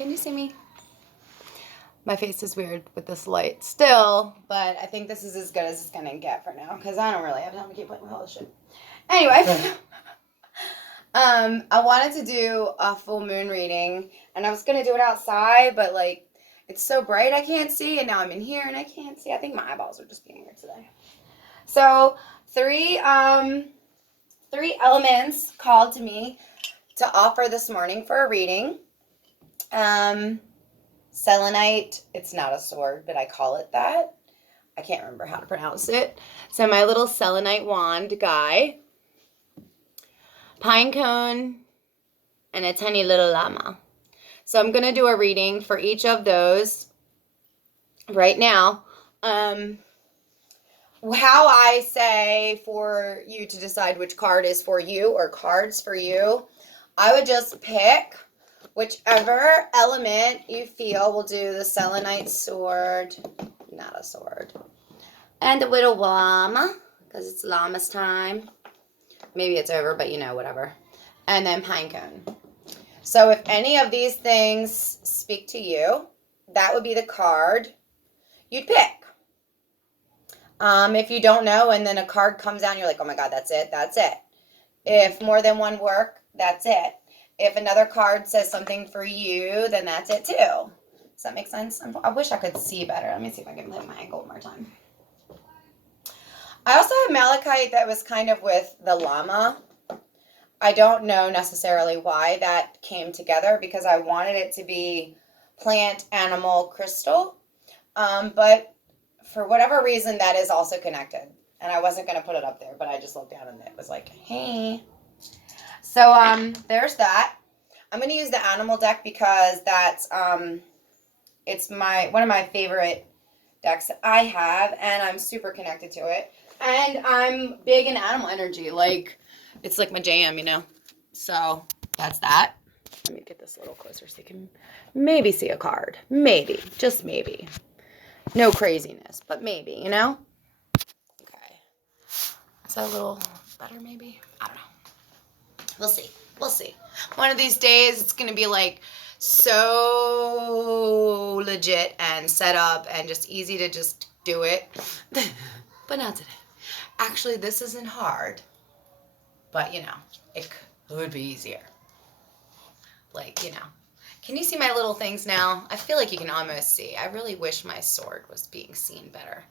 Can you see me? My face is weird with this light still, but I think this is as good as it's gonna get for now because I don't really have time to keep playing with all this shit. Anyway, I wanted to do a full moon reading, and I was gonna do it outside, but like it's so bright I can't see, and now I'm in here and I can't see. I think my eyeballs are just being weird today. So three elements called to me to offer this morning for a reading. Selenite, it's not a sword, but I call it that. I can't remember how to pronounce it. So my little selenite wand guy, pine cone, and a tiny little llama. So I'm going to do a reading for each of those right now. How I say for you to decide which card is for you or cards for you, I would just pick whichever element you feel will do the selenite sword, not a sword, and the little llama, because it's llama's time. Maybe it's over, but whatever. And then pine cone. So if any of these things speak to you, that would be the card you'd pick. If you don't know and then a card comes out and you're like, oh my God, that's it, that's it. If more than one work, that's it. If another card says something for you, then that's it too. Does that make sense? I wish I could see better. Let me see if I can hit my angle one more time. I also have malachite that was kind of with the llama. I don't know necessarily why that came together because I wanted it to be plant, animal, crystal. But for whatever reason, that is also connected. And I wasn't going to put it up there, but I just looked down and it was like, hey. So there's that. I'm going to use the animal deck because that's it's one of my favorite decks that I have, and I'm super connected to it. And I'm big in animal energy. Like, it's like my jam, So that's that. Let me get this a little closer so you can maybe see a card. Maybe. Just maybe. No craziness, but maybe, Okay. Is that a little better maybe? I don't know. We'll see. We'll see. One of these days, it's going to be like so legit and set up and just easy to just do it. But not today. Actually, this isn't hard. But, it could be easier. Like, Can you see my little things now? I feel like you can almost see. I really wish my sword was being seen better.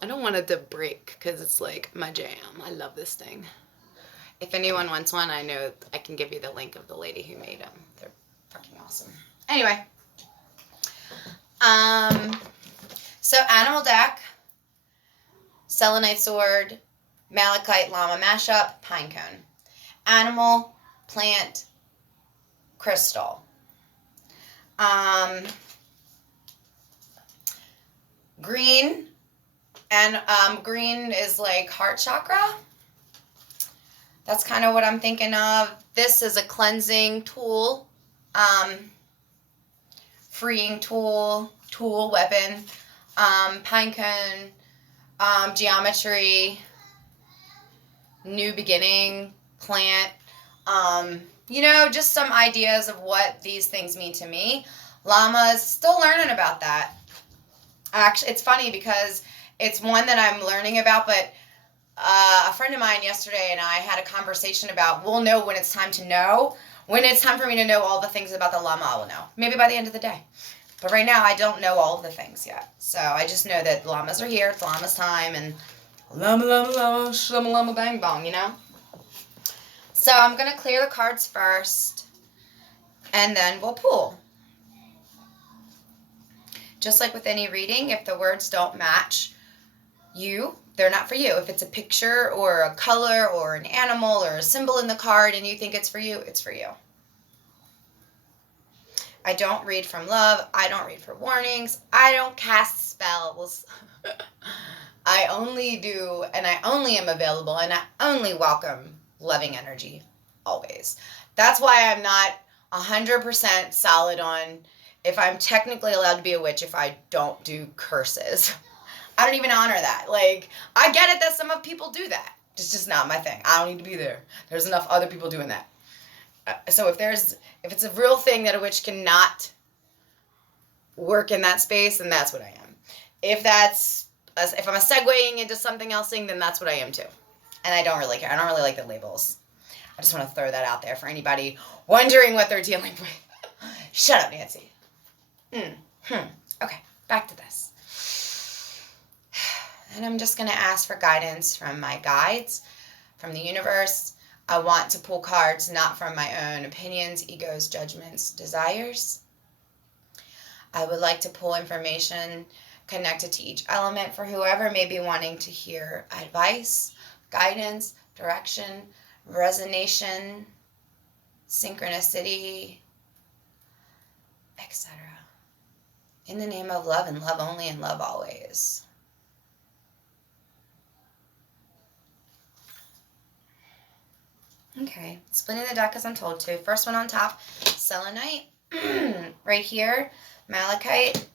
I don't want it to break because it's like my jam. I love this thing. If anyone wants one, I know I can give you the link of the lady who made them. They're fucking awesome. Anyway. So animal deck, selenite sword, malachite llama mashup, pine cone. Animal, plant, crystal. Green. And green is like heart chakra. That's kind of what I'm thinking of. This is a cleansing tool, freeing tool, weapon, pine cone, geometry, new beginning, plant, just some ideas of what these things mean to me. Llamas, still learning about that. Actually, it's funny because it's one that I'm learning about, but a friend of mine yesterday and I had a conversation about, we'll know when it's time to know. When it's time for me to know all the things about the llama, I will know. Maybe by the end of the day. But right now, I don't know all of the things yet. So I just know that llamas are here. It's llama's time. And llama, llama, llama, shama, llama, bang, bong, So I'm going to clear the cards first. And then we'll pull. Just like with any reading, if the words don't match you, they're not for you. If it's a picture or a color or an animal or a symbol in the card and you think it's for you, it's for you. I don't read from love. I don't read for warnings. I don't cast spells. I only do, and I only am available, and I only welcome loving energy, always. That's why I'm not 100% solid on if I'm technically allowed to be a witch if I don't do curses. I don't even honor that. Like, I get it that some of people do that. It's just not my thing. I don't need to be there. There's enough other people doing that. So if it's a real thing that a witch cannot work in that space, then that's what I am. If I'm a segueing into something else, then that's what I am too. And I don't really care. I don't really like the labels. I just want to throw that out there for anybody wondering what they're dealing with. Shut up, Nancy. Okay, back to this. And I'm just going to ask for guidance from my guides, from the universe. I want to pull cards not from my own opinions, egos, judgments, desires. I would like to pull information connected to each element for whoever may be wanting to hear advice, guidance, direction, resonation, synchronicity, etc. In the name of love and love only and love always. Okay, splitting the deck as I'm told to. First one on top, selenite. Right here, malachite,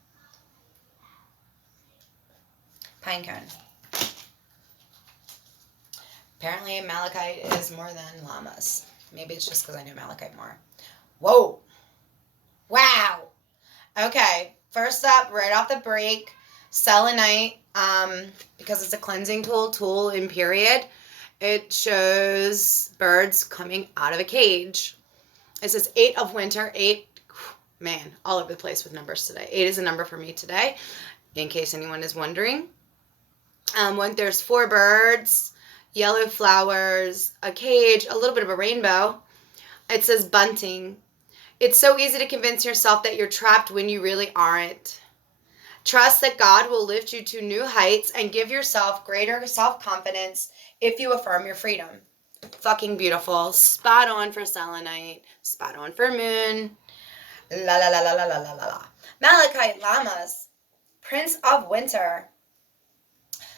pinecone. Apparently malachite is more than llamas. Maybe it's just because I know malachite more. Whoa. Wow. Okay, first up, right off the break, selenite, because it's a cleansing tool in period. It shows birds coming out of a cage. It says 8 of winter, 8, man, all over the place with numbers today. 8 is a number for me today, in case anyone is wondering. When there's 4 birds, yellow flowers, a cage, a little bit of a rainbow. It says bunting. It's so easy to convince yourself that you're trapped when you really aren't. Trust that God will lift you to new heights and give yourself greater self-confidence if you affirm your freedom. Fucking beautiful. Spot on for selenite. Spot on for moon. La la la la la la la la. Malachite llamas. Prince of winter.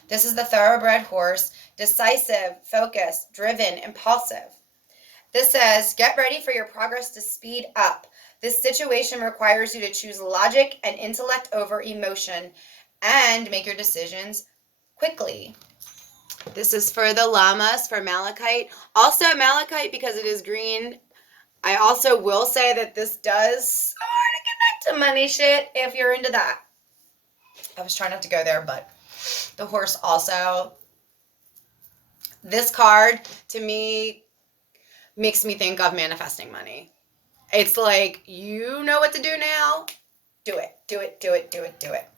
This is the thoroughbred horse. Decisive, focused, driven, impulsive. This says, get ready for your progress to speed up. This situation requires you to choose logic and intellect over emotion and make your decisions quickly. This is for the llamas, for malachite. Also malachite, because it is green, I also will say that this does sort of connect to money shit if you're into that. I was trying not to go there, but the horse also. This card, to me, makes me think of manifesting money. It's like, you know what to do now. Do it. Do it. Do it. Do it. Do it.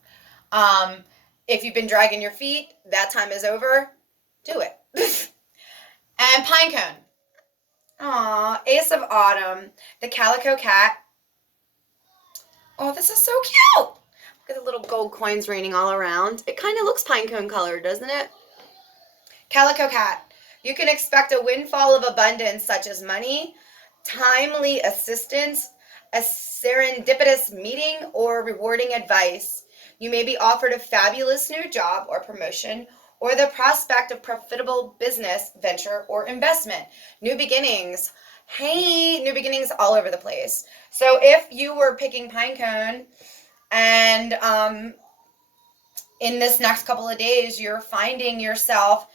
If you've been dragging your feet, that time is over. Do it. And pinecone. Aw, Ace of Autumn. The calico cat. Oh, this is so cute. Look at the little gold coins raining all around. It kind of looks pinecone colored, doesn't it? Calico cat. You can expect a windfall of abundance such as money, timely assistance, a serendipitous meeting, or rewarding advice. You may be offered a fabulous new job or promotion, or the prospect of profitable business, venture, or investment. New beginnings. Hey, new beginnings all over the place. So if you were picking pinecone and in this next couple of days, you're finding yourself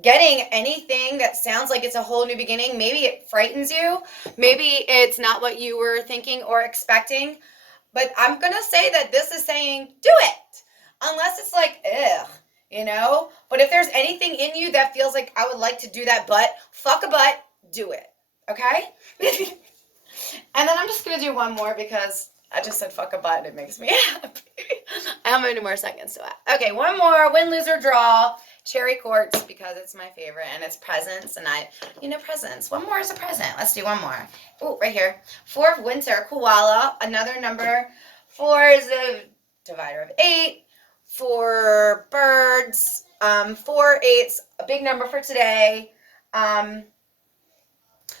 getting anything that sounds like it's a whole new beginning, maybe it frightens you. Maybe it's not what you were thinking or expecting. But I'm going to say that this is saying, do it. Unless it's like, ugh, you know? But if there's anything in you that feels like I would like to do that butt, fuck a butt, do it. Okay? And then I'm just going to do one more because I just said fuck a butt and it makes me happy. How many more seconds to it? Okay, one more. Win, lose, or draw. Cherry quartz because it's my favorite and it's presents and presents. One more is a present. Let's do one more. Oh, right here. 4 of winter, koala, another number. 4 is a divider of 8. 4 birds. 4 eights, a big number for today.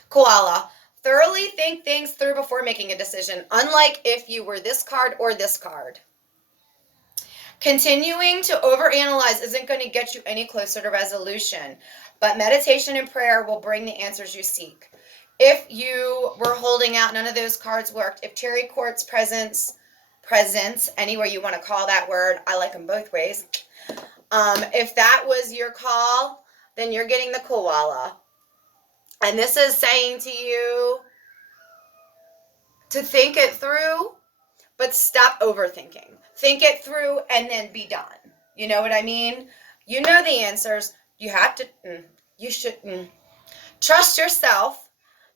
Koala. Thoroughly think things through before making a decision, unlike if you were this card or this card. Continuing to overanalyze isn't going to get you any closer to resolution, but meditation and prayer will bring the answers you seek. If you were holding out, none of those cards worked. If cherry quartz presents, any way you want to call that word, I like them both ways. If that was your call, then you're getting the koala. And this is saying to you, to think it through, but stop overthinking. Think it through and then be done. You know what I mean? You know the answers. You have to, you should trust yourself,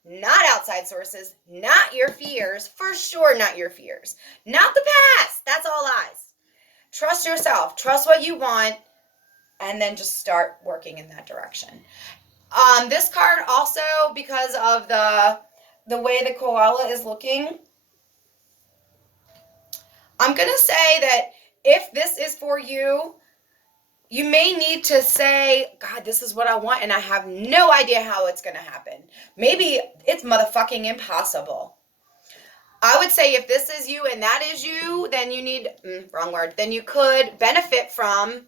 not outside sources, not your fears, for sure not your fears, not the past. That's all lies. Trust yourself, trust what you want, and then just start working in that direction. This card also, because of the way the koala is looking, I'm going to say that if this is for you, you may need to say, God, this is what I want, and I have no idea how it's going to happen. Maybe it's motherfucking impossible. I would say if this is you and that is you, then you need, wrong word, then you could benefit from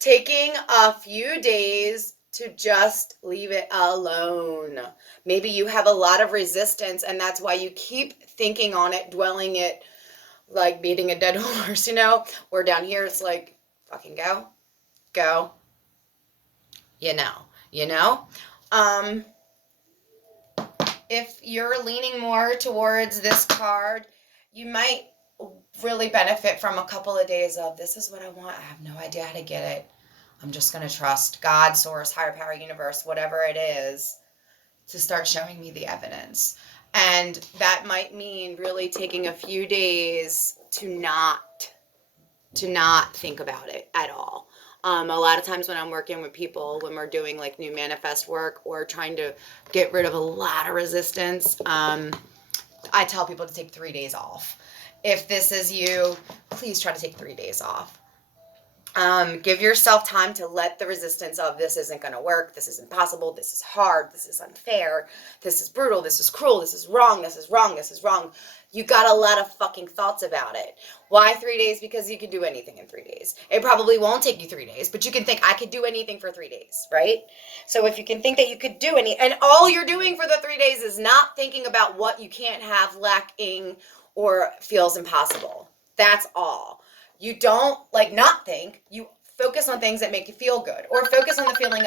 taking a few days to just leave it alone. Maybe you have a lot of resistance, and that's why you keep thinking on it, dwelling it, like beating a dead horse, you know? Or down here, it's like, fucking go, you know? If you're leaning more towards this card, you might really benefit from a couple of days of, this is what I want. I have no idea how to get it. I'm just going to trust God, source, higher power, universe, whatever it is, to start showing me the evidence. And that might mean really taking a few days to not think about it at all. A lot of times when I'm working with people, when we're doing like new manifest work or trying to get rid of a lot of resistance, I tell people to take 3 days off. If this is you, please try to take 3 days off. Give yourself time to let the resistance of, this isn't going to work, this is impossible, this is hard, this is unfair, this is brutal, this is cruel, this is wrong, this is wrong, this is wrong. You got a lot of fucking thoughts about it. Why 3 days? Because you can do anything in 3 days. It probably won't take you 3 days, but you can think, I could do anything for 3 days, right? So if you can think that you could do and all you're doing for the 3 days is not thinking about what you can't have, lacking, or feels impossible. That's all. You don't not think, you focus on things that make you feel good, or focus on the feeling of